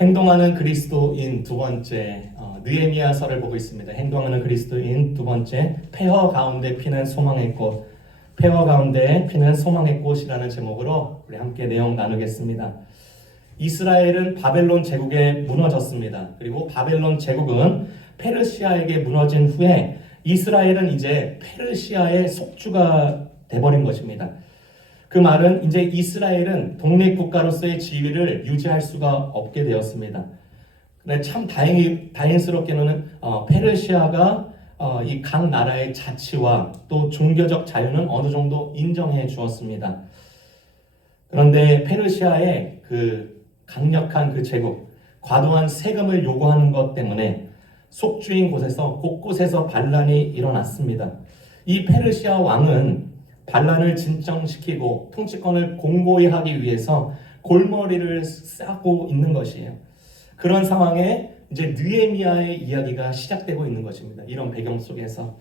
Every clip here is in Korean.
행동하는 그리스도인 두 번째, 느헤미야서를 보고 있습니다. 행동하는 그리스도인 두 번째, 폐허 가운데 피는 소망의 꽃, 폐허 가운데 피는 소망의 꽃이라는 제목으로 우리 함께 내용 나누겠습니다. 이스라엘은 바벨론 제국에 무너졌습니다. 그리고 바벨론 제국은 페르시아에게 무너진 후에 이스라엘은 이제 페르시아의 속주가 돼버린 것입니다. 그 말은 이제 이스라엘은 독립국가로서의 지위를 유지할 수가 없게 되었습니다. 근데 참 다행스럽게는 페르시아가 이 각 나라의 자치와 또 종교적 자유는 어느 정도 인정해 주었습니다. 그런데 페르시아의 그 강력한 그 제국, 과도한 세금을 요구하는 것 때문에 속주인 곳에서 곳곳에서 반란이 일어났습니다. 이 페르시아 왕은 반란을 진정시키고 통치권을 공고히 하기 위해서 골머리를 싸고 있는 것이에요. 그런 상황에 이제 느헤미야의 이야기가 시작되고 있는 것입니다. 이런 배경 속에서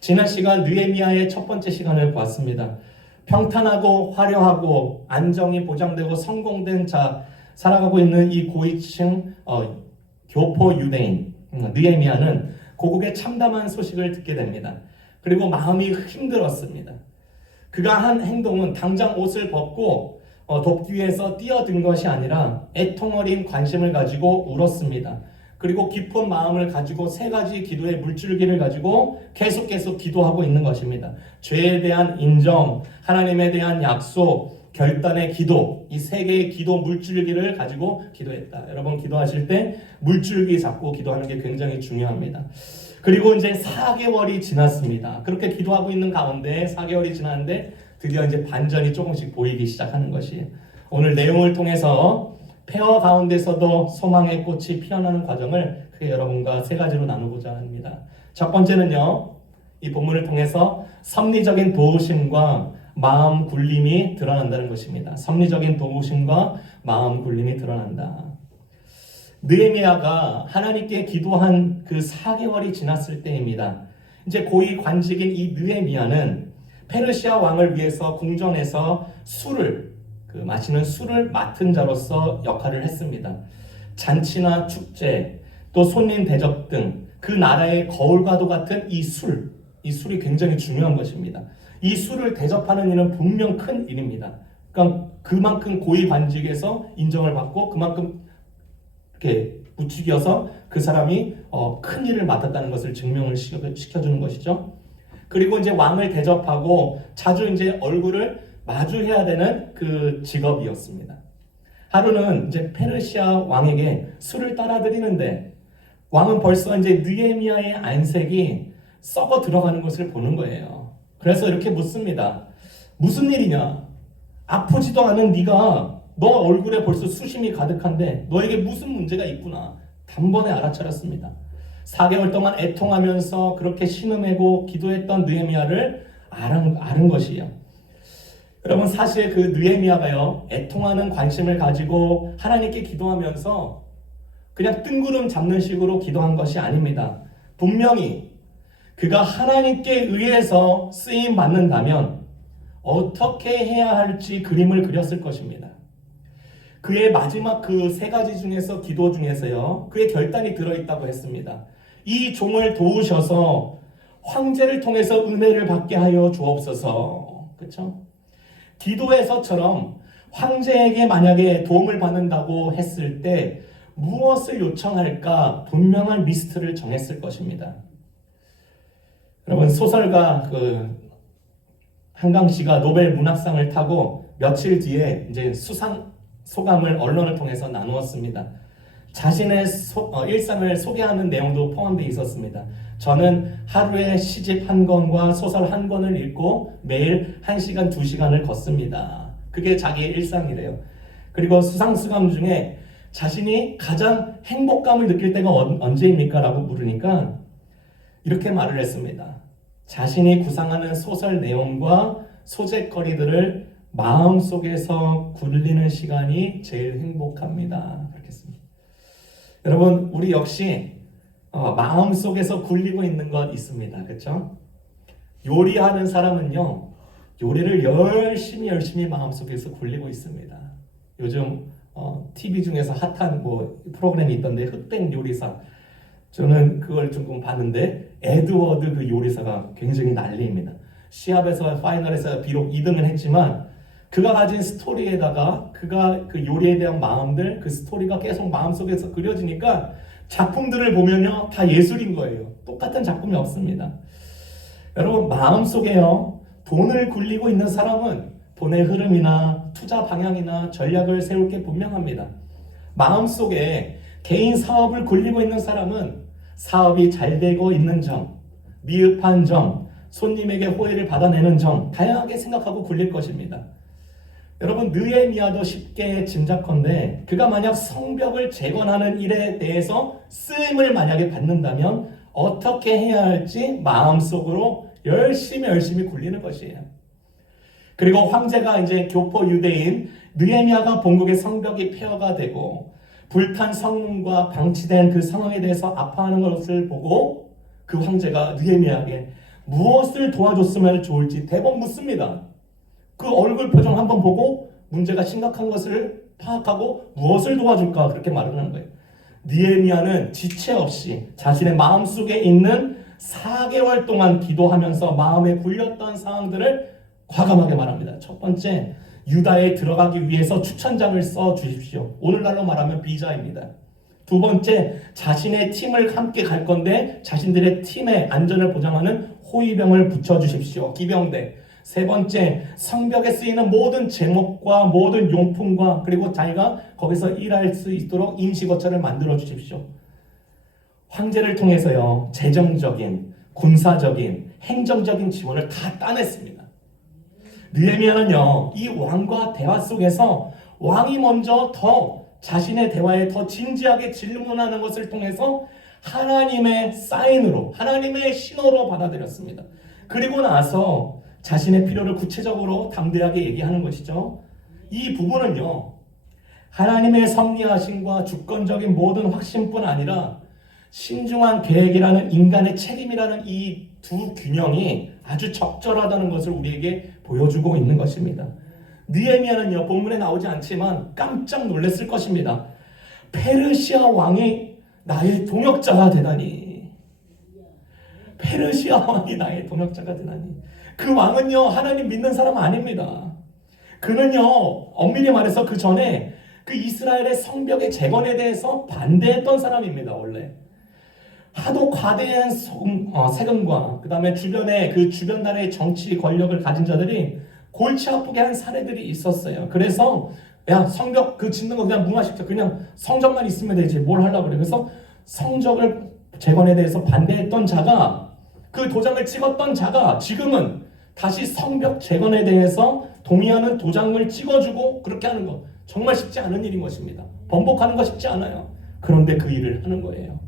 지난 시간 느헤미야의 첫 번째 시간을 보았습니다. 평탄하고 화려하고 안정이 보장되고 성공된 자 살아가고 있는 이 고위층 교포 유대인 느헤미야는 고국의 참담한 소식을 듣게 됩니다. 그리고 마음이 힘들었습니다. 그가 한 행동은 당장 옷을 벗고 돕기 위해서 뛰어든 것이 아니라 애통어린 관심을 가지고 울었습니다. 그리고 깊은 마음을 가지고 세 가지 기도의 물줄기를 가지고 계속 기도하고 있는 것입니다. 죄에 대한 인정, 하나님에 대한 약속, 결단의 기도, 이 세 개의 기도 물줄기를 가지고 기도했다. 여러분 기도하실 때 물줄기 잡고 기도하는 게 굉장히 중요합니다. 그리고 이제 4개월이 지났습니다. 그렇게 기도하고 있는 가운데 4개월이 지났는데 드디어 이제 반전이 조금씩 보이기 시작하는 것이에요. 오늘 내용을 통해서 폐허 가운데서도 소망의 꽃이 피어나는 과정을 여러분과 세 가지로 나누고자 합니다. 첫 번째는요, 이 본문을 통해서 섭리적인 도우심과 마음 굴림이 드러난다는 것입니다. 섭리적인 도우심과 마음 굴림이 드러난다. 느헤미야가 하나님께 기도한 그 4개월이 지났을 때입니다. 이제 고위 관직인 이 느헤미야는 페르시아 왕을 위해서 궁전에서 마시는 술을 맡은 자로서 역할을 했습니다. 잔치나 축제, 또 손님 대접 등 그 나라의 거울과도 같은 이 술이 굉장히 중요한 것입니다. 이 술을 대접하는 일은 분명 큰 일입니다. 그러니까 그만큼 고위 관직에서 인정을 받고 그만큼 이렇게 부추겨서 그 사람이 큰 일을 맡았다는 것을 증명을 시켜주는 것이죠. 그리고 이제 왕을 대접하고 자주 이제 얼굴을 마주해야 되는 그 직업이었습니다. 하루는 이제 페르시아 왕에게 술을 따라 드리는데 왕은 벌써 이제 느헤미야의 안색이 썩어 들어가는 것을 보는 거예요. 그래서 이렇게 묻습니다. 무슨 일이냐? 아프지도 않은 네가 너 얼굴에 벌써 수심이 가득한데 너에게 무슨 문제가 있구나. 단번에 알아차렸습니다. 4개월 동안 애통하면서 그렇게 신음하고 기도했던 느헤미야를 아는 것이에요. 여러분 사실 그 느헤미야가요, 애통하는 관심을 가지고 하나님께 기도하면서 그냥 뜬구름 잡는 식으로 기도한 것이 아닙니다. 분명히 그가 하나님께 의해서 쓰임 받는다면 어떻게 해야 할지 그림을 그렸을 것입니다. 그의 마지막 그 3가지 중에서 기도 중에서요, 그의 결단이 들어있다고 했습니다. 이 종을 도우셔서 황제를 통해서 은혜를 받게 하여 주옵소서. 그렇죠? 기도에서처럼 황제에게 만약에 도움을 받는다고 했을 때 무엇을 요청할까 분명한 리스트를 정했을 것입니다. 여러분 소설가 한강 씨가 노벨 문학상을 타고 며칠 뒤에 이제 수상 소감을 언론을 통해서 나누었습니다. 자신의 일상을 소개하는 내용도 포함되어 있었습니다. 저는 하루에 시집 1권과 소설 1권을 읽고 매일 1시간, 2시간을 걷습니다. 그게 자기의 일상이래요. 그리고 수상소감 중에 자신이 가장 행복감을 느낄 때가 언제입니까? 라고 물으니까 이렇게 말을 했습니다. 자신이 구상하는 소설 내용과 소재거리들을 마음속에서 굴리는 시간이 제일 행복합니다. 그렇게 했습니다. 여러분 우리 역시 마음속에서 굴리고 있는 것 있습니다. 그렇죠? 요리하는 사람은요, 요리를 열심히 마음속에서 굴리고 있습니다. 요즘 TV 중에서 핫한 뭐 프로그램이 있던데 흑백 요리사. 저는 그걸 조금 봤는데 에드워드 그 요리사가 굉장히 난리입니다. 시합에서 파이널에서 비록 2등은 했지만 그가 가진 스토리에다가 그가 그 요리에 대한 마음들 그 스토리가 계속 마음속에서 그려지니까 작품들을 보면요 다 예술인 거예요. 똑같은 작품이 없습니다. 여러분 마음속에요 돈을 굴리고 있는 사람은 돈의 흐름이나 투자 방향이나 전략을 세울 게 분명합니다. 마음속에 개인 사업을 굴리고 있는 사람은 사업이 잘 되고 있는 점, 미흡한 점, 손님에게 호의를 받아내는 점 다양하게 생각하고 굴릴 것입니다. 여러분 느헤미야도 쉽게 짐작컨대 그가 만약 성벽을 재건하는 일에 대해서 쓰임을 만약에 받는다면 어떻게 해야 할지 마음속으로 열심히 굴리는 것이에요. 그리고 황제가 이제 교포 유대인 느헤미야가 본국의 성벽이 폐허가 되고 불탄 성문과 방치된 그 상황에 대해서 아파하는 것을 보고 그 황제가 느헤미야에게 무엇을 도와줬으면 좋을지 대번 묻습니다. 그 얼굴 표정 한번 보고 문제가 심각한 것을 파악하고 무엇을 도와줄까 그렇게 말을 하는 거예요. 느헤미야는 지체 없이 자신의 마음속에 있는 4개월 동안 기도하면서 마음에 굴렸던 상황들을 과감하게 말합니다. 첫 번째, 유다에 들어가기 위해서 추천장을 써 주십시오. 오늘날로 말하면 비자입니다. 두 번째, 자신의 팀을 함께 갈 건데 자신들의 팀의 안전을 보장하는 호위병을 붙여주십시오. 기병대. 세 번째, 성벽에 쓰이는 모든 제목과 모든 용품과 그리고 자기가 거기서 일할 수 있도록 임시거처를 만들어 주십시오. 황제를 통해서요 재정적인, 군사적인, 행정적인 지원을 다 따냈습니다. 느헤미야는요 이 왕과 대화 속에서 왕이 먼저 더 자신의 대화에 더 진지하게 질문하는 것을 통해서 하나님의 사인으로, 하나님의 신호로 받아들였습니다. 그리고 나서 자신의 필요를 구체적으로 담대하게 얘기하는 것이죠. 이 부분은요 하나님의 섭리하심과 주권적인 모든 확신뿐 아니라 신중한 계획이라는 인간의 책임이라는 이 두 균형이 아주 적절하다는 것을 우리에게 보여주고 있는 것입니다. 느헤미야는요 본문에 나오지 않지만 깜짝 놀랐을 것입니다. 페르시아 왕이 나의 동역자가 되다니. 페르시아 왕이 나의 동역자가 되다니. 그 왕은요 하나님 믿는 사람 아닙니다. 그는요 엄밀히 말해서 그 전에 그 이스라엘의 성벽의 재건에 대해서 반대했던 사람입니다. 원래 하도 과대한 세금과 그 다음에 주변에 그 주변 나라의 정치 권력을 가진 자들이 골치 아프게 한 사례들이 있었어요. 그래서 야 성벽 그 짓는 거 그냥 무마시켜, 그냥 성전만 있으면 되지 뭘 하려고 그래. 그래서 성적을 재건에 대해서 반대했던 자가, 그 도장을 찍었던 자가 지금은 다시 성벽 재건에 대해서 동의하는 도장을 찍어주고 그렇게 하는 거 정말 쉽지 않은 일인 것입니다. 번복하는 거 쉽지 않아요. 그런데 그 일을 하는 거예요.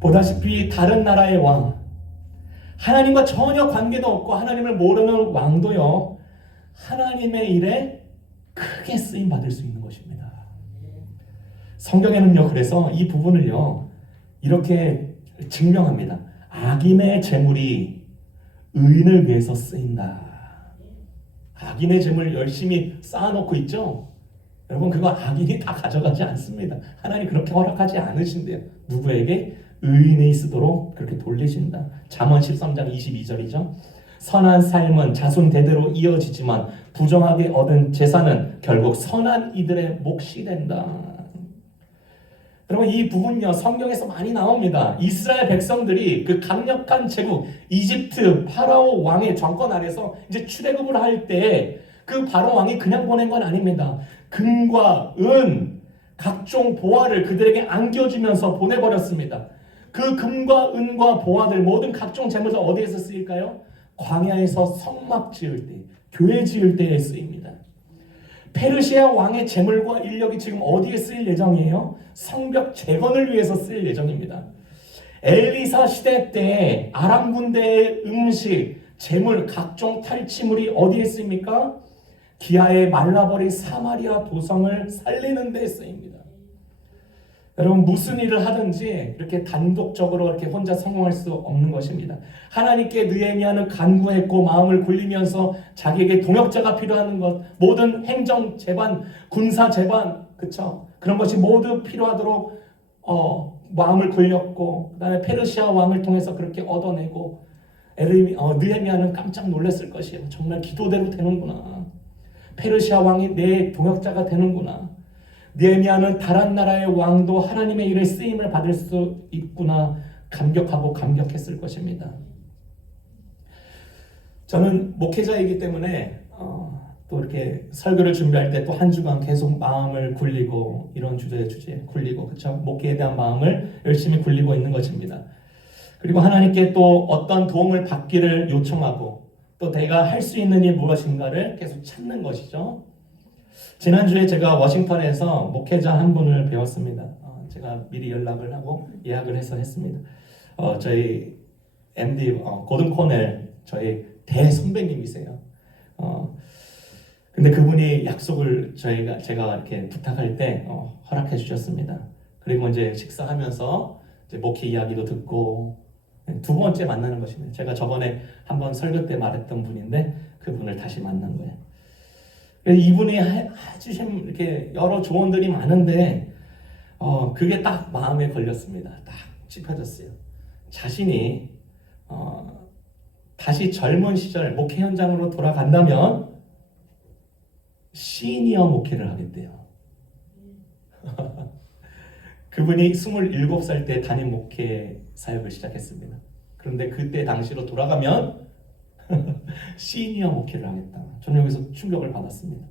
보다시피 다른 나라의 왕, 하나님과 전혀 관계도 없고 하나님을 모르는 왕도요 하나님의 일에 크게 쓰임 받을 수 있는 것입니다. 성경에는요 그래서 이 부분을요 이렇게 증명합니다. 악인의 재물이 의인을 위해서 쓰인다. 악인의 재물 열심히 쌓아놓고 있죠. 여러분 그거 악인이 다 가져가지 않습니다. 하나님 그렇게 허락하지 않으신대요. 누구에게? 의인이 쓰도록 그렇게 돌리신다. 잠언 13장 22절이죠. 선한 삶은 자손 대대로 이어지지만 부정하게 얻은 재산은 결국 선한 이들의 몫이 된다. 여러분 이 부분요 성경에서 많이 나옵니다. 이스라엘 백성들이 그 강력한 제국 이집트 파라오 왕의 정권 아래서 이제 출애굽을 할 때 그 파라오 왕이 그냥 보낸 건 아닙니다. 금과 은 각종 보화를 그들에게 안겨주면서 보내버렸습니다. 그 금과 은과 보화들 모든 각종 재물들 어디에서 쓰일까요? 광야에서 성막 지을 때, 교회 지을 때에 쓰입니다. 페르시아 왕의 재물과 인력이 지금 어디에 쓰일 예정이에요? 성벽 재건을 위해서 쓰일 예정입니다. 엘리사 시대 때 아람 군대의 음식, 재물, 각종 탈취물이 어디에 쓰입니까? 기아에 말라버린 사마리아 도성을 살리는 데 쓰입니다. 여러분 무슨 일을 하든지 이렇게 단독적으로 이렇게 혼자 성공할 수 없는 것입니다. 하나님께 느헤미야는 간구했고 마음을 굴리면서 자기에게 동역자가 필요한 것, 모든 행정 재반, 군사 재반, 그쵸? 그런 것이 모두 필요하도록 마음을 굴렸고 그다음에 페르시아 왕을 통해서 그렇게 얻어내고 느헤미야는 깜짝 놀랐을 것이에요. 정말 기도대로 되는구나. 페르시아 왕이 내 동역자가 되는구나. 느헤미야는 다른 나라의 왕도 하나님의 일에 쓰임을 받을 수 있구나. 감격하고 감격했을 것입니다. 저는 목회자이기 때문에 또 이렇게 설교를 준비할 때 또 한 주간 계속 마음을 굴리고 이런 주제에 굴리고 그렇죠? 목회에 대한 마음을 열심히 굴리고 있는 것입니다. 그리고 하나님께 또 어떤 도움을 받기를 요청하고 또 내가 할 수 있는 일 무엇인가를 계속 찾는 것이죠. 지난주에 제가 워싱턴에서 목회자 한 분을 배웠습니다. 제가 미리 연락을 하고 예약을 해서 했습니다. 저희 MD 고든 코넬 저희 대선배님이세요. 근데 그분이 약속을 제가 이렇게 부탁할 때 허락해 주셨습니다. 그리고 이제 식사하면서 이제 목회 이야기도 듣고 두 번째 만나는 것입니다. 제가 저번에 한번 설교 때 말했던 분인데 그분을 다시 만난 거예요. 이분이 해주신 이렇게 여러 조언들이 많은데 그게 딱 마음에 걸렸습니다. 딱 짚어졌어요. 자신이 다시 젊은 시절 목회 현장으로 돌아간다면 시니어 목회를 하겠대요. 그분이 27살 때 담임 목회 사역을 시작했습니다. 그런데 그때 당시로 돌아가면 시니어 목회를 하겠다. 저는 여기서 충격을 받았습니다.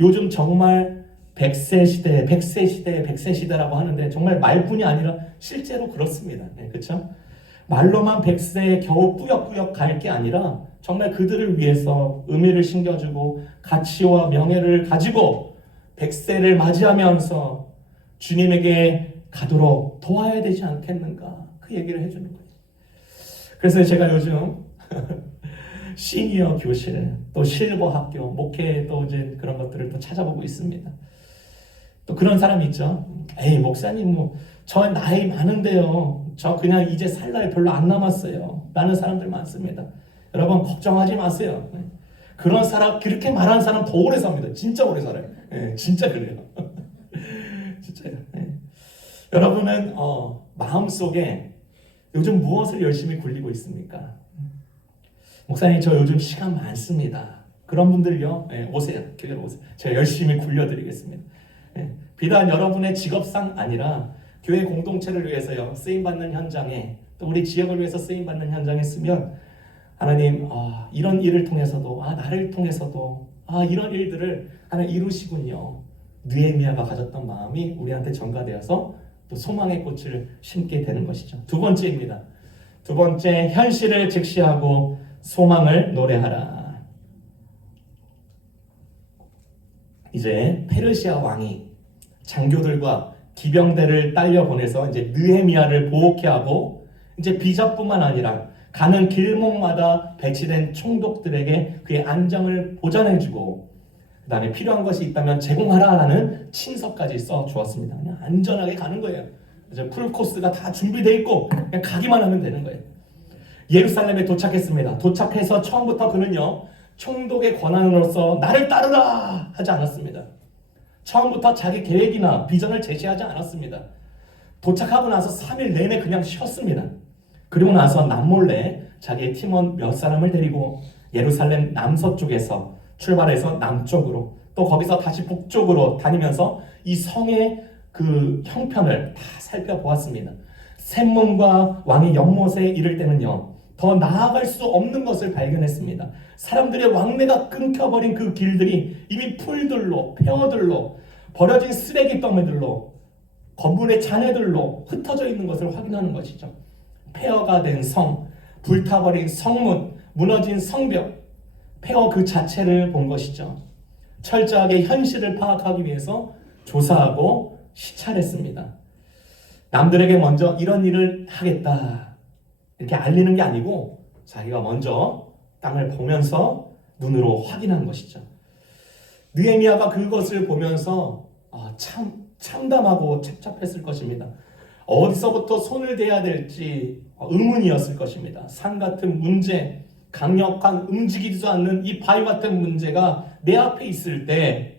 요즘 정말 100세 시대, 100세 시대, 100세 시대라고 하는데 정말 말뿐이 아니라 실제로 그렇습니다. 네, 그렇죠? 말로만 100세에 겨우 꾸역꾸역 갈 게 아니라 정말 그들을 위해서 의미를 심겨주고 가치와 명예를 가지고 100세를 맞이하면서 주님에게 가도록 도와야 되지 않겠는가 그 얘기를 해주는 거예요. 그래서 제가 요즘 시니어 교실, 또 실버 학교, 목회 또 이제 그런 것들을 또 찾아보고 있습니다. 또 그런 사람이 있죠. 에이 목사님 저 나이 많은데요. 저 그냥 이제 살 날이 별로 안 남았어요. 라는 사람들 많습니다. 여러분 걱정하지 마세요. 그런 사람 그렇게 말하는 사람 더 오래 삽니다. 진짜 오래 살아요. 네, 진짜 그래요. 진짜요. 네. 여러분은 마음속에 요즘 무엇을 열심히 굴리고 있습니까? 목사님 저 요즘 시간 많습니다. 그런 분들요 오세요. 교회로 오세요. 제가 열심히 굴려드리겠습니다. 비단 여러분의 직업상 아니라 교회 공동체를 위해서요 쓰임받는 현장에 또 우리 지역을 위해서 쓰임받는 현장에 쓰면 하나님 이런 일을 통해서도 나를 통해서도 이런 일들을 하나님 이루시군요. 느헤미야가 가졌던 마음이 우리한테 전가되어서 또 소망의 꽃을 심게 되는 것이죠. 두 번째입니다. 두 번째 현실을 직시하고 소망을 노래하라. 이제 페르시아 왕이 장교들과 기병대를 딸려 보내서 이제 느헤미야를 보호케 하고 이제 비자뿐만 아니라 가는 길목마다 배치된 총독들에게 그의 안정을 보장해주고 그다음에 필요한 것이 있다면 제공하라라는 친서까지 써 주었습니다. 그냥 안전하게 가는 거예요. 이제 풀 코스가 다 준비되어 있고 그냥 가기만 하면 되는 거예요. 예루살렘에 도착했습니다. 도착해서 처음부터 그는요 총독의 권한으로서 나를 따르라 하지 않았습니다. 처음부터 자기 계획이나 비전을 제시하지 않았습니다. 도착하고 나서 3일 내내 그냥 쉬었습니다. 그리고 나서 남몰래 자기의 팀원 몇 사람을 데리고 예루살렘 남서쪽에서 출발해서 남쪽으로 또 거기서 다시 북쪽으로 다니면서 이 성의 그 형편을 다 살펴보았습니다. 샘문과 왕의 연못에 이를 때는요 더 나아갈 수 없는 것을 발견했습니다. 사람들의 왕래가 끊겨버린 그 길들이 이미 풀들로 폐허들로 버려진 쓰레기 더미들로 건물의 잔해들로 흩어져 있는 것을 확인하는 것이죠. 폐허가 된 성, 불타버린 성문, 무너진 성벽, 폐허 그 자체를 본 것이죠. 철저하게 현실을 파악하기 위해서 조사하고 시찰했습니다. 남들에게 먼저 이런 일을 하겠다 이렇게 알리는 게 아니고 자기가 먼저 땅을 보면서 눈으로 확인한 것이죠. 느헤미야가 그것을 보면서 참담하고 착잡했을 것입니다. 어디서부터 손을 대야 될지 의문이었을 것입니다. 산 같은 문제, 강력한 움직이지도 않는 이 바위 같은 문제가 내 앞에 있을 때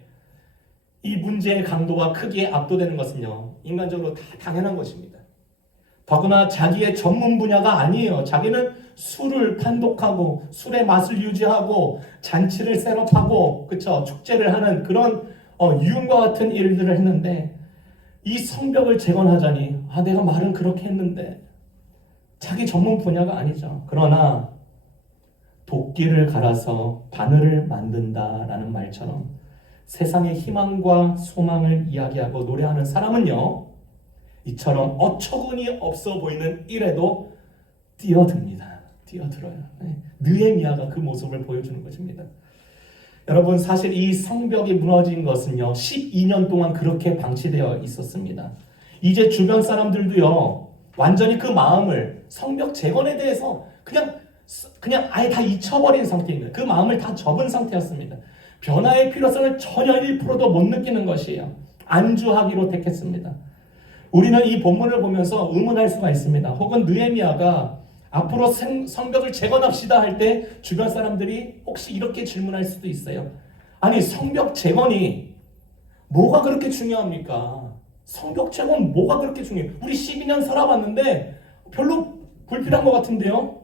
이 문제의 강도와 크기에 압도되는 것은요, 인간적으로 다 당연한 것입니다. 더구나 자기의 전문 분야가 아니에요. 자기는 술을 판독하고 술의 맛을 유지하고 잔치를 셋업하고 그쵸 축제를 하는 그런 유흥과 같은 일들을 했는데 이 성벽을 재건하자니 내가 말은 그렇게 했는데 자기 전문 분야가 아니죠. 그러나 도끼를 갈아서 바늘을 만든다라는 말처럼 세상의 희망과 소망을 이야기하고 노래하는 사람은요, 이처럼 어처구니 없어 보이는 일에도 뛰어듭니다. 뛰어들어요. 느헤미야가 그 모습을 보여주는 것입니다. 여러분, 사실 이 성벽이 무너진 것은요 12년 동안 그렇게 방치되어 있었습니다. 이제 주변 사람들도요 완전히 그 마음을 성벽 재건에 대해서 그냥 아예 다 잊혀버린 상태입니다. 그 마음을 다 접은 상태였습니다. 변화의 필요성을 전혀 1%도 못 느끼는 것이에요. 안주하기로 택했습니다. 우리는 이 본문을 보면서 의문할 수가 있습니다. 혹은 느헤미야가 앞으로 성벽을 재건합시다 할 때 주변 사람들이 혹시 이렇게 질문할 수도 있어요. 아니, 성벽 재건이 뭐가 그렇게 중요합니까? 성벽 재건 뭐가 그렇게 중요해요? 우리 12년 살아봤는데 별로 불필요한 것 같은데요?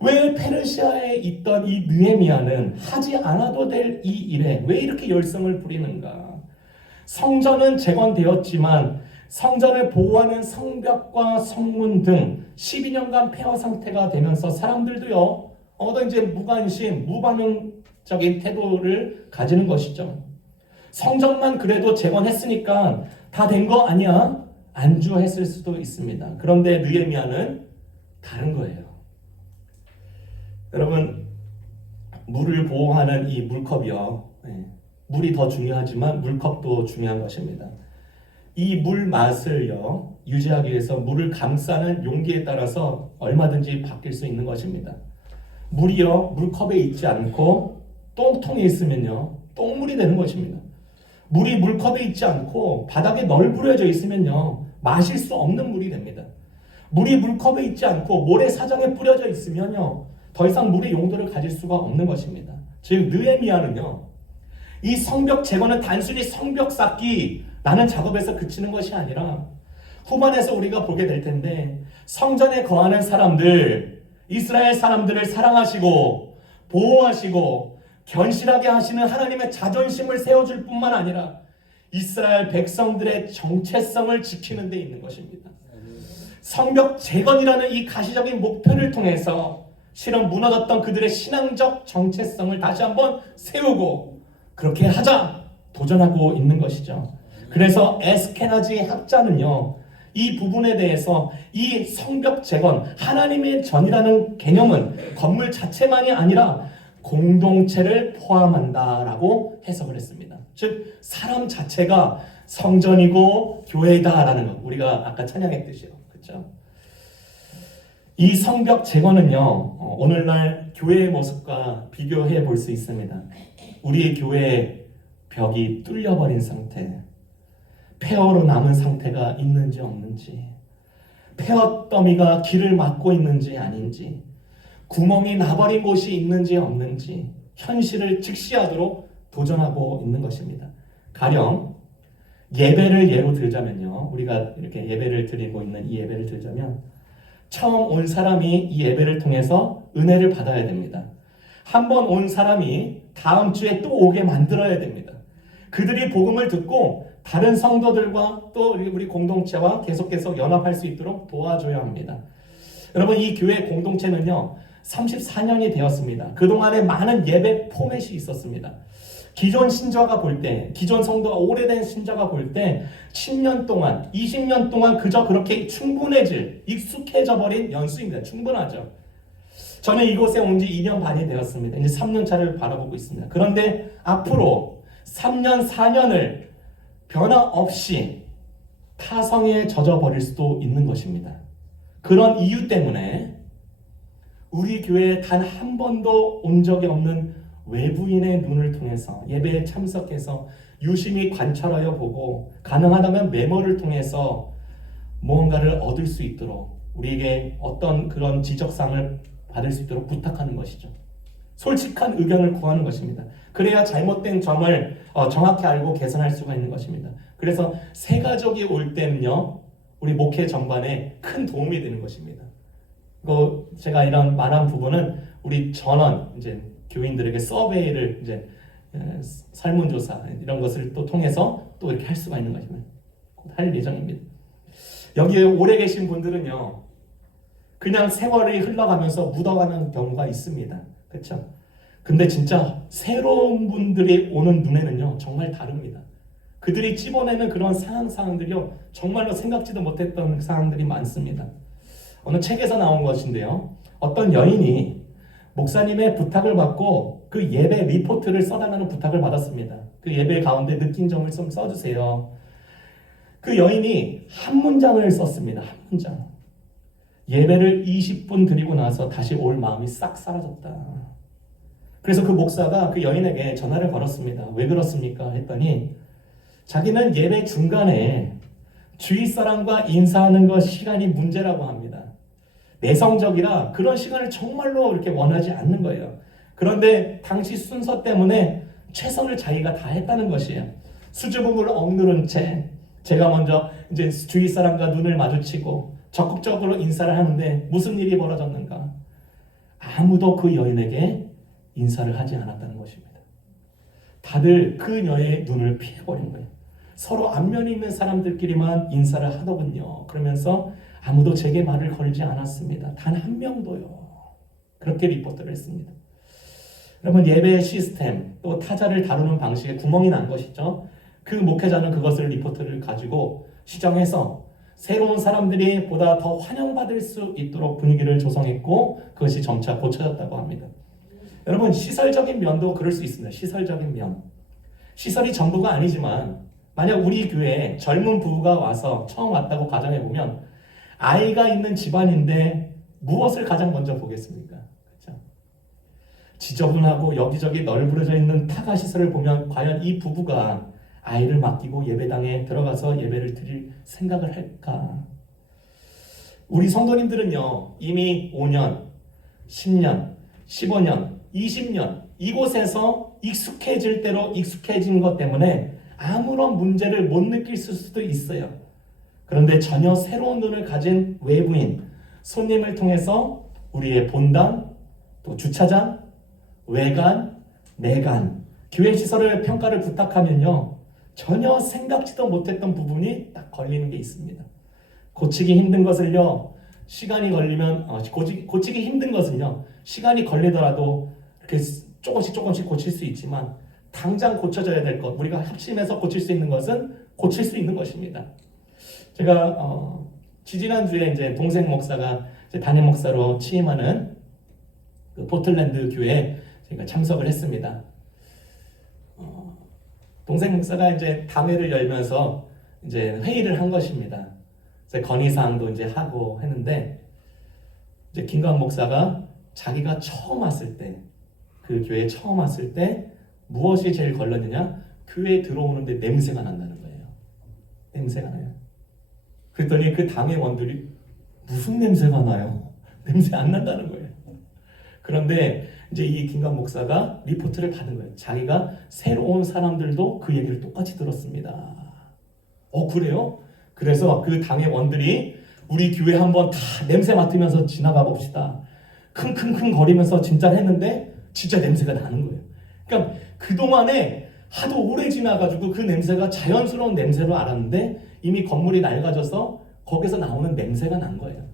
왜 페르시아에 있던 이 느헤미야는 하지 않아도 될 이 일에 왜 이렇게 열성을 부리는가? 성전은 재건되었지만 성전을 보호하는 성벽과 성문 등 12년간 폐허 상태가 되면서 사람들도요, 이제 무관심, 무반응적인 태도를 가지는 것이죠. 성전만 그래도 재건했으니까 다 된 거 아니야? 안주했을 수도 있습니다. 그런데 느헤미야는 다른 거예요. 여러분, 물을 보호하는 이 물컵이요, 물이 더 중요하지만 물컵도 중요한 것입니다. 이 물 맛을요 유지하기 위해서 물을 감싸는 용기에 따라서 얼마든지 바뀔 수 있는 것입니다. 물이요 물컵에 있지 않고 똥통에 있으면요 똥물이 되는 것입니다. 물이 물컵에 있지 않고 바닥에 널브러져 있으면요 마실 수 없는 물이 됩니다. 물이 물컵에 있지 않고 모래사장에 뿌려져 있으면요 더 이상 물의 용도를 가질 수가 없는 것입니다. 즉 느헤미야는요 이 성벽 재건은 단순히 성벽 쌓기 라는 작업에서 그치는 것이 아니라 후반에서 우리가 보게 될 텐데 성전에 거하는 사람들, 이스라엘 사람들을 사랑하시고 보호하시고 견실하게 하시는 하나님의 자존심을 세워줄 뿐만 아니라 이스라엘 백성들의 정체성을 지키는 데 있는 것입니다. 성벽 재건이라는 이 가시적인 목표를 통해서 실은 무너졌던 그들의 신앙적 정체성을 다시 한번 세우고 그렇게 하자 도전하고 있는 것이죠. 그래서 에스케나지 학자는요 이 부분에 대해서 이 성벽 재건, 하나님의 전이라는 개념은 건물 자체만이 아니라 공동체를 포함한다라고 해석을 했습니다. 즉 사람 자체가 성전이고 교회다라는 것, 우리가 아까 찬양했듯이요, 그렇죠? 이 성벽 재건은요 오늘날 교회의 모습과 비교해 볼 수 있습니다. 우리의 교회의 벽이 뚫려버린 상태, 폐허로 남은 상태가 있는지 없는지, 폐허 더미가 길을 막고 있는지 아닌지, 구멍이 나버린 곳이 있는지 없는지 현실을 직시하도록 도전하고 있는 것입니다. 가령 예배를 예로 들자면요, 우리가 이렇게 예배를 드리고 있는 이 예배를 들자면 처음 온 사람이 이 예배를 통해서 은혜를 받아야 됩니다. 한 번 온 사람이 다음 주에 또 오게 만들어야 됩니다. 그들이 복음을 듣고 다른 성도들과 또 우리 공동체와 계속 연합할 수 있도록 도와줘야 합니다. 여러분, 이 교회 공동체는요 34년이 되었습니다. 그동안에 많은 예배 포맷이 있었습니다. 기존 신자가 볼 때, 기존 성도가 오래된 신자가 볼 때 10년 동안, 20년 동안 그저 그렇게 익숙해져 버린 연수입니다. 충분하죠. 저는 이곳에 온 지 2년 반이 되었습니다. 이제 3년 차를 바라보고 있습니다. 그런데 앞으로 3년, 4년을 변화 없이 타성에 젖어버릴 수도 있는 것입니다. 그런 이유 때문에 우리 교회에 단 한 번도 온 적이 없는 외부인의 눈을 통해서 예배에 참석해서 유심히 관찰하여 보고 가능하다면 메모를 통해서 무언가를 얻을 수 있도록 우리에게 어떤 그런 지적상을 받을 수 있도록 부탁하는 것이죠. 솔직한 의견을 구하는 것입니다. 그래야 잘못된 점을 정확히 알고 개선할 수가 있는 것입니다. 그래서 새 가족이 올 때는요, 우리 목회 전반에 큰 도움이 되는 것입니다. 제가 이런 말한 부분은 우리 전원 이제 교인들에게 서베이를 이제 설문조사 이런 것을 또 통해서 또 이렇게 할 수가 있는 것입니다. 곧 할 예정입니다. 여기에 오래 계신 분들은요, 그냥 세월이 흘러가면서 묻어가는 경우가 있습니다. 그렇죠? 근데 진짜 새로운 분들이 오는 눈에는요, 정말 다릅니다. 그들이 찝어내는 그런 상황들이요, 정말로 생각지도 못했던 상황들이 많습니다. 어느 책에서 나온 것인데요, 어떤 여인이 목사님의 부탁을 받고 그 예배 리포트를 써달라는 부탁을 받았습니다. 그 예배 가운데 느낀 점을 좀 써주세요. 그 여인이 한 문장을 썼습니다. 한 문장. 예배를 20분 드리고 나서 다시 올 마음이 싹 사라졌다. 그래서 그 목사가 그 여인에게 전화를 걸었습니다. 왜 그렇습니까? 했더니 자기는 예배 중간에 주위 사람과 인사하는 것 시간이 문제라고 합니다. 내성적이라 그런 시간을 정말로 이렇게 원하지 않는 거예요. 그런데 당시 순서 때문에 최선을 자기가 다 했다는 것이에요. 수줍음을 억누른 채 제가 먼저 이제 주위 사람과 눈을 마주치고 적극적으로 인사를 하는데 무슨 일이 벌어졌는가? 아무도 그 여인에게 인사를 하지 않았다는 것입니다. 다들 그녀의 눈을 피해버린 거예요. 서로 안면이 있는 사람들끼리만 인사를 하더군요. 그러면서 아무도 제게 말을 걸지 않았습니다. 단 한 명도요. 그렇게 리포트를 했습니다. 여러분, 예배 시스템 또 타자를 다루는 방식에 구멍이 난 것이죠. 그 목회자는 그것을 리포트를 가지고 시정해서 새로운 사람들이 보다 더 환영받을 수 있도록 분위기를 조성했고 그것이 점차 고쳐졌다고 합니다. 여러분, 시설적인 면도 그럴 수 있습니다. 시설적인 면. 시설이 전부가 아니지만 만약 우리 교회에 젊은 부부가 와서 처음 왔다고 가정해보면 아이가 있는 집안인데 무엇을 가장 먼저 보겠습니까? 그렇죠? 지저분하고 여기저기 널브러져 있는 타가 시설을 보면 과연 이 부부가 아이를 맡기고 예배당에 들어가서 예배를 드릴 생각을 할까? 우리 성도님들은요, 이미 5년, 10년, 15년, 20년 이곳에서 익숙해질 대로 익숙해진 것 때문에 아무런 문제를 못 느낄 수도 있어요. 그런데 전혀 새로운 눈을 가진 외부인, 손님을 통해서 우리의 본당, 또 주차장, 외관, 내관, 교회 시설을 평가를 부탁하면요, 전혀 생각지도 못했던 부분이 딱 걸리는 게 있습니다. 고치기 힘든 것을요, 시간이 걸리면 고치기 힘든 것은요, 시간이 걸리더라도 이렇게 조금씩 고칠 수 있지만 당장 고쳐져야 될 것, 우리가 합심해서 고칠 수 있는 것은 고칠 수 있는 것입니다. 제가 지지난주에 이제 동생 목사가 이제 담임 목사로 취임하는 그 포틀랜드 교회에 제가 참석을 했습니다. 동생 목사가 이제 담회를 열면서 이제 회의를 한 것입니다. 그래서 건의사항도 이제 하고 했는데 이제 김광 목사가 자기가 처음 왔을 때, 그 교회에 처음 왔을 때 무엇이 제일 걸렸느냐? 교회에 들어오는데 냄새가 난다는 거예요. 냄새가 나요. 그랬더니 그 당회원들이 무슨 냄새가 나요? 냄새 안 난다는 거예요. 그런데 이제 이 김광 목사가 리포트를 받은 거예요. 자기가 새로 온 사람들도 그 얘기를 똑같이 들었습니다. 그래요? 그래서 그 당회원들이 우리 교회 한번 다 냄새 맡으면서 지나가 봅시다. 킁킁킁 거리면서 진짜 했는데 진짜 냄새가 나는 거예요. 그러니까 그동안에 하도 오래 지나가지고 그 냄새가 자연스러운 냄새로 알았는데 이미 건물이 낡아져서 거기서 나오는 냄새가 난 거예요.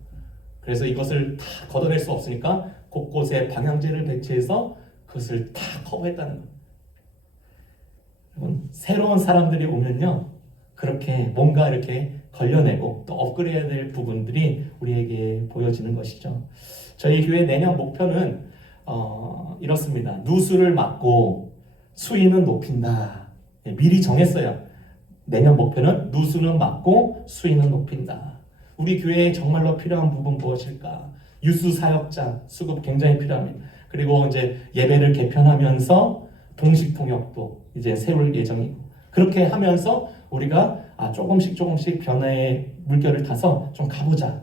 그래서 이것을 다 걷어낼 수 없으니까 곳곳에 방향제를 배치해서 그것을 다 커버했다는 거예요. 여러분, 새로운 사람들이 오면요, 그렇게 뭔가 이렇게 걸려내고 또 업그레이드해야 될 부분들이 우리에게 보여지는 것이죠. 저희 교회 내년 목표는 이렇습니다. 누수를 막고 수위는 높인다. 미리 정했어요. 내년 목표는 누수는 막고 수위는 높인다. 우리 교회에 정말로 필요한 부분 무엇일까? 유수 사역자 수급 굉장히 필요합니다. 그리고 이제 예배를 개편하면서 동식 통역도 이제 세울 예정이고, 그렇게 하면서 우리가 조금씩 변화의 물결을 타서 좀 가보자.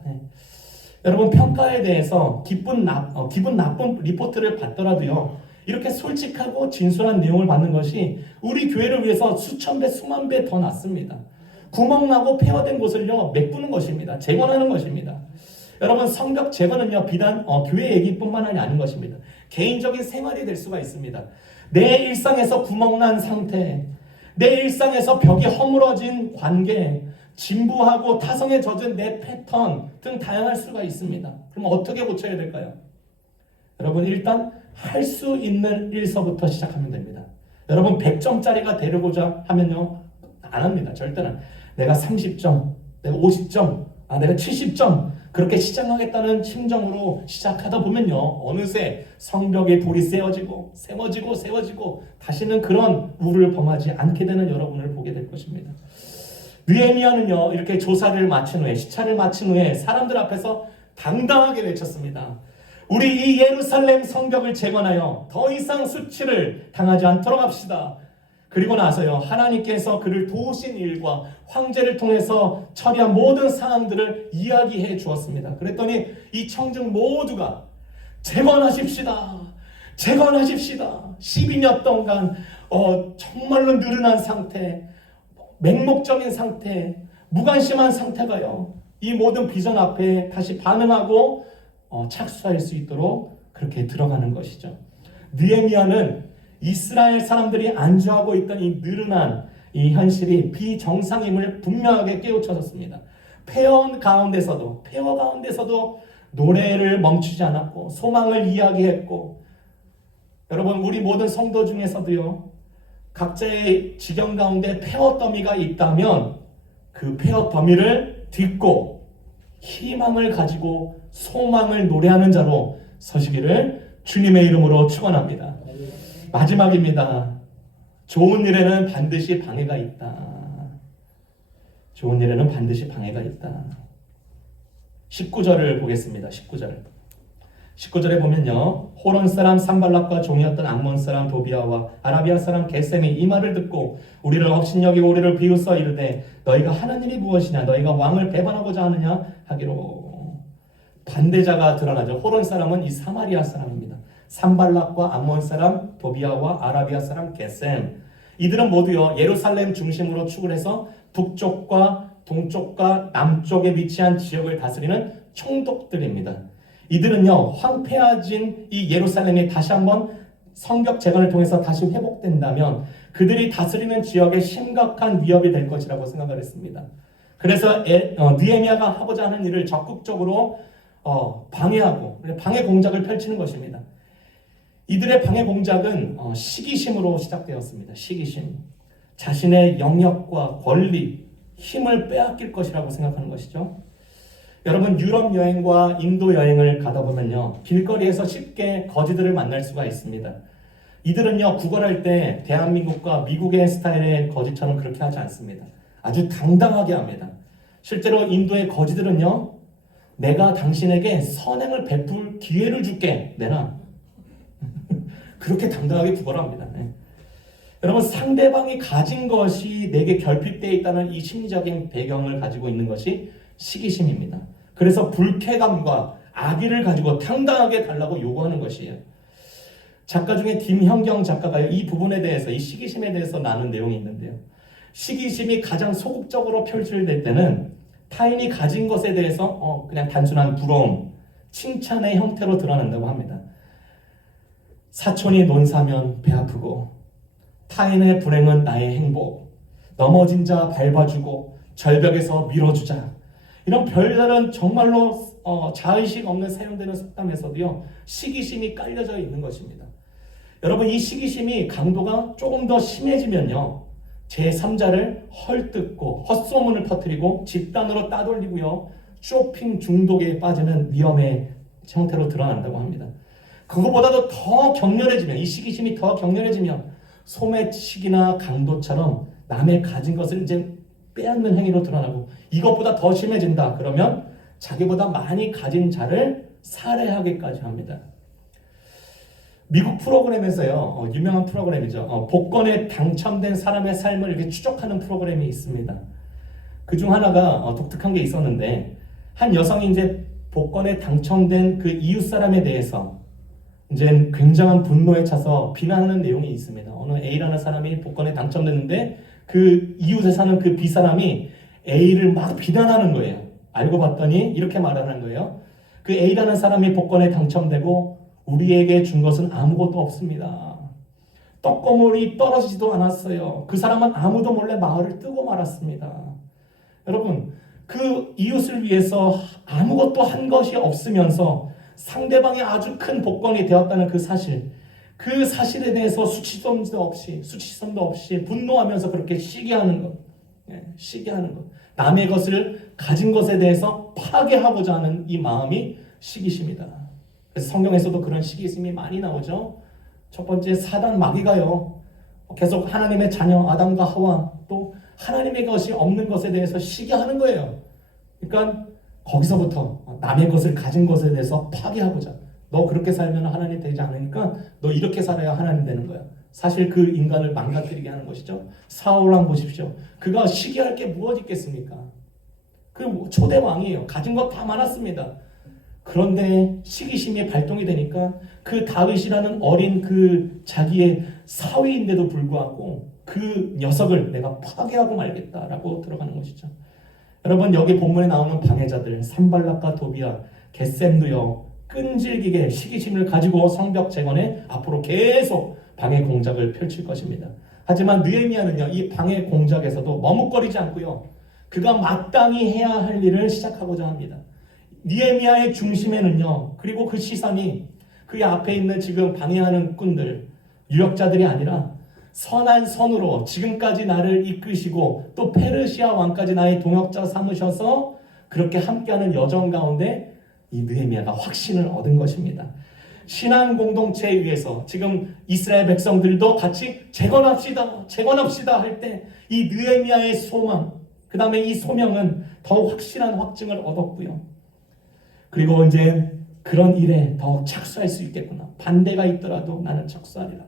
여러분, 평가에 대해서 기분 나쁜 리포트를 받더라도요, 이렇게 솔직하고 진솔한 내용을 받는 것이 우리 교회를 위해서 수천 배, 수만 배 더 낫습니다. 구멍나고 폐허된 곳을요 메꾸는 것입니다. 재건하는 것입니다. 여러분, 성벽 재건은요 비단 교회 얘기뿐만 아닌 것입니다. 개인적인 생활이 될 수가 있습니다. 내 일상에서 구멍난 상태, 내 일상에서 벽이 허물어진 관계, 진부하고 타성에 젖은 내 패턴 등 다양할 수가 있습니다. 그럼 어떻게 고쳐야 될까요? 여러분, 일단 할 수 있는 일서부터 시작하면 됩니다. 여러분, 100점짜리가 되려고자 하면요 안 합니다. 절대는. 내가 30점, 내가 50점, 내가 70점 그렇게 시작하겠다는 심정으로 시작하다 보면요 어느새 성벽의 돌이 세워지고 세워지고 다시는 그런 우를 범하지 않게 되는 여러분을 보게 될 것입니다. 느헤미야는요 이렇게 조사를 마친 후에, 시차를 마친 후에 사람들 앞에서 당당하게 외쳤습니다. 우리 이 예루살렘 성벽을 재건하여 더 이상 수치를 당하지 않도록 합시다. 그리고 나서요 하나님께서 그를 도우신 일과 황제를 통해서 처리한 모든 상황들을 이야기해 주었습니다. 그랬더니 이 청중 모두가 재건하십시다. 12년 동안 정말로 느른한 상태, 맹목적인 상태, 무관심한 상태가요 이 모든 비전 앞에 다시 반응하고 착수할 수 있도록 그렇게 들어가는 것이죠. 느헤미야는 이스라엘 사람들이 안주하고 있던 이 느른한 이 현실이 비정상임을 분명하게 깨우쳐졌습니다. 폐허 가운데서도 노래를 멈추지 않았고 소망을 이야기했고, 여러분, 우리 모든 성도 중에서도요 각자의 지경 가운데 폐허 더미가 있다면 그 폐허 더미를 딛고 희망을 가지고 소망을 노래하는 자로 서시기를 주님의 이름으로 축원합니다. 마지막입니다. 좋은 일에는 반드시 방해가 있다. 좋은 일에는 반드시 방해가 있다. 19절을 보겠습니다. 19절에 보면요 호론 사람 산발락과 종이었던 암몬 사람 도비아와 아라비아 사람 게셈이 이 말을 듣고 우리를 업신여기고 우리를 비웃어 이르되 너희가 하는 일이 무엇이냐, 너희가 왕을 배반하고자 하느냐 하기로. 반대자가 드러나죠. 호론 사람은 이 사마리아 사람입니다. 산발락과 암몬 사람 도비아와 아라비아 사람 게셈, 이들은 모두요 예루살렘 중심으로 축을해서 북쪽과 동쪽과 남쪽에 위치한 지역을 다스리는 총독들입니다. 이들은요 황폐해진 이 예루살렘이 다시 한번 성벽 재건을 통해서 다시 회복된다면 그들이 다스리는 지역에 심각한 위협이 될 것이라고 생각을 했습니다. 그래서 느헤미야가 하고자 하는 일을 적극적으로 방해하고 방해 공작을 펼치는 것입니다. 이들의 방해 공작은 시기심으로 시작되었습니다. 시기심, 자신의 영역과 권리, 힘을 빼앗길 것이라고 생각하는 것이죠. 여러분, 유럽 여행과 인도 여행을 가다 보면요 길거리에서 쉽게 거지들을 만날 수가 있습니다. 이들은요 구걸할 때 대한민국과 미국의 스타일의 거지처럼 그렇게 하지 않습니다. 아주 당당하게 합니다. 실제로 인도의 거지들은요 내가 당신에게 선행을 베풀 기회를 줄게, 내놔. 그렇게 당당하게 구걸합니다. 여러분, 상대방이 가진 것이 내게 결핍되어 있다는 이 심리적인 배경을 가지고 있는 것이 시기심입니다. 그래서 불쾌감과 악의를 가지고 당당하게 달라고 요구하는 것이에요. 작가 중에 김형경 작가가 이 부분에 대해서, 이 시기심에 대해서 나눈 내용이 있는데요. 시기심이 가장 소극적으로 표출될 때는 타인이 가진 것에 대해서 그냥 단순한 부러움, 칭찬의 형태로 드러난다고 합니다. 사촌이 논사면 배 아프고, 타인의 불행은 나의 행복, 넘어진 자 밟아주고 절벽에서 밀어주자, 이런 별다른 정말로 자의식 없는 사용되는 속담에서도요 시기심이 깔려져 있는 것입니다. 여러분, 이 시기심이 강도가 조금 더 심해지면요 제3자를 헐뜯고 헛소문을 퍼뜨리고 집단으로 따돌리고요 쇼핑 중독에 빠지는 위험의 형태로 드러난다고 합니다. 그것보다도 더 격렬해지면, 이 시기심이 더 격렬해지면 소매치기나 강도처럼 남의 가진 것을 이제 빼앗는 행위로 드러나고, 이것보다 더 심해진다 그러면 자기보다 많이 가진 자를 살해하기까지 합니다. 미국 프로그램에서요 유명한 프로그램이죠. 복권에 당첨된 사람의 삶을 이렇게 추적하는 프로그램이 있습니다. 그중 하나가 독특한 게 있었는데, 한 여성이 이제 복권에 당첨된 그 이웃 사람에 대해서 이제 굉장한 분노에 차서 비난하는 내용이 있습니다. 어느 A라는 사람이 복권에 당첨됐는데 그 이웃에 사는 그 B 사람이 A를 막 비난하는 거예요. 알고 봤더니 이렇게 말하는 거예요. 그 A라는 사람이 복권에 당첨되고 우리에게 준 것은 아무것도 없습니다. 떡고물이 떨어지지도 않았어요. 그 사람은 아무도 몰래 마을을 뜨고 말았습니다. 여러분, 그 이웃을 위해서 아무것도 한 것이 없으면서 상대방이 아주 큰 복권이 되었다는 그 사실에 대해서 수치심도 없이 분노하면서 그렇게 시기하는 것, 시기하는 것, 남의 것을 가진 것에 대해서 파괴하고자 하는 이 마음이 시기심이다. 그래서 성경에서도 그런 시기심이 많이 나오죠. 첫 번째, 사단 마귀가요, 계속 하나님의 자녀 아담과 하와, 또 하나님의 것이 없는 것에 대해서 시기하는 거예요. 그러니까 거기서부터 남의 것을 가진 것에 대해서 파괴하고자, 너 그렇게 살면 하나님 되지 않으니까 너 이렇게 살아야 하나님 되는 거야. 사실 그 인간을 망가뜨리게 하는 것이죠. 사울 왕 보십시오. 그가 시기할 게 무엇 있겠습니까? 그 초대 왕이에요. 가진 것 다 많았습니다. 그런데 시기심이 발동이 되니까 그 다윗이라는 어린 그 자기의 사위인데도 불구하고 그 녀석을 내가 파괴하고 말겠다라고 들어가는 것이죠. 여러분, 여기 본문에 나오는 방해자들 산발락과 도비야, 겟셈도요, 끈질기게 시기심을 가지고 성벽 재건에 앞으로 계속 방해 공작을 펼칠 것입니다. 하지만 느헤미야는요, 이 방해 공작에서도 머뭇거리지 않고요, 그가 마땅히 해야 할 일을 시작하고자 합니다. 느헤미야의 중심에는요, 그리고 그 시선이 그 앞에 있는 지금 방해하는 꾼들, 유력자들이 아니라 선한 선으로 지금까지 나를 이끄시고 또 페르시아 왕까지 나의 동역자 삼으셔서 그렇게 함께하는 여정 가운데 이 느헤미야가 확신을 얻은 것입니다. 신앙 공동체에 의해서 지금 이스라엘 백성들도 같이 재건합시다 할 때 이 느헤미야의 소망, 그 다음에 이 소명은 더욱 확실한 확증을 얻었고요. 그리고 이제 그런 일에 더욱 착수할 수 있겠구나. 반대가 있더라도 나는 착수하리라.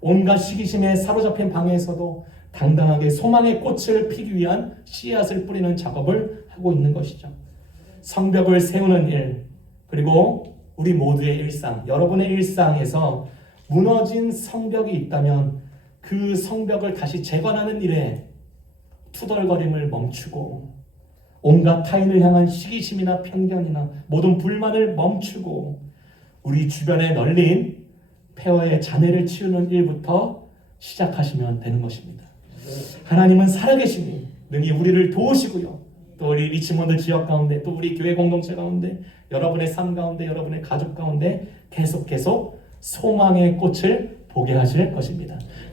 온갖 시기심에 사로잡힌 방에서도 당당하게 소망의 꽃을 피기 위한 씨앗을 뿌리는 작업을 하고 있는 것이죠. 성벽을 세우는 일, 그리고 우리 모두의 일상, 여러분의 일상에서 무너진 성벽이 있다면 그 성벽을 다시 재건하는 일에 투덜거림을 멈추고 온갖 타인을 향한 시기심이나 편견이나 모든 불만을 멈추고 우리 주변에 널린 폐허의 잔해를 치우는 일부터 시작하시면 되는 것입니다. 하나님은 살아계시니 능히 우리를 도우시고요, 또 우리 리치몬드 지역 가운데, 또 우리 교회 공동체 가운데, 여러분의 삶 가운데, 여러분의 가족 가운데 계속 소망의 꽃을 보게 하실 것입니다.